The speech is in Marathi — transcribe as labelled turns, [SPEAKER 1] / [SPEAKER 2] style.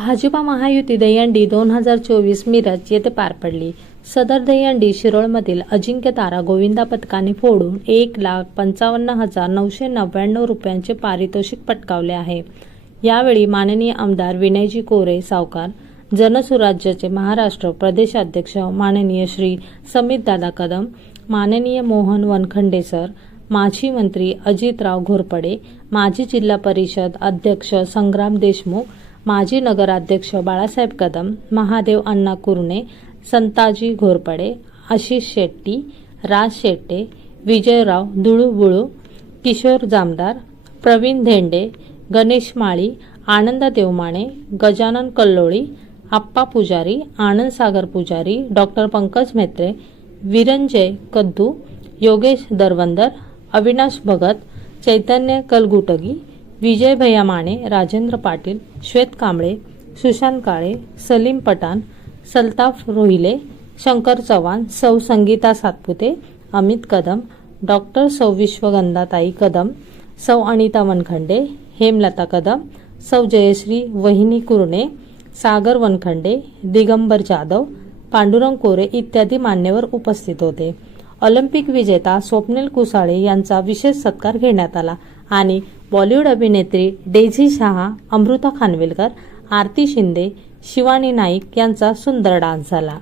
[SPEAKER 1] भाजपा महायुती दहीहंडी दोन हजार चोवीस मिरज येथे पार पडली. सदर दहीहंडी शिरोळमधील अजिंक्य तारा गोविंदा पथकाने फोडून एक लाख पंचावन्न हजार नऊशे नव्याण्णव रुपयांचे पारितोषिक पटकावले आहे. यावेळी माननीय आमदार विनयजी कोरे सावकार जनसुराज्याचे महाराष्ट्र प्रदेशाध्यक्ष माननीय श्री समित दादा कदम माननीय मोहन वनखंडे सर माजी मंत्री अजितराव घोरपडे माजी जिल्हा परिषद अध्यक्ष संग्राम देशमुख माजी नगराध्यक्ष बाळासाहेब कदम महादेव अण्णा कुरणे संताजी घोरपडे आशिष शेट्टी राज शेट्टे विजयराव दुळूबुळू किशोर जामदार प्रवीण धेंडे गणेश माळी आनंद देवमाणे गजानन कल्लोळी आप्पा पुजारी आनंद सागर पुजारी डॉक्टर पंकज मेत्रे विरंजय कद्दू योगेश दरवंदर अविनाश भगत चैतन्य कलगुटगी विजय भैया माने राजेंद्र पाटील श्वेत कांबळे सुशांत काळे सलीम पठाण सल्ताफ रोहिले शंकर चव्हाण सौ संगीता सातपुते अमित कदम डॉक्टर सौ विश्वगंधाताई कदम सौ अनिता वनखंडे हेमलता कदम सौ जयश्री वहिनी कुरणे सागर वनखंडे दिगंबर जाधव पांडुरंग कोरे इत्यादी मान्यवर उपस्थित होते. ऑलिम्पिक विजेता स्वप्नील कुसाळे यांचा विशेष सत्कार घेण्यात आला. आणि बॉलिवूड अभिनेत्री डेझी शहा अमृता खानविलकर आरती शिंदे शिवानी नाईक यांचा सुंदर डान्स झाला.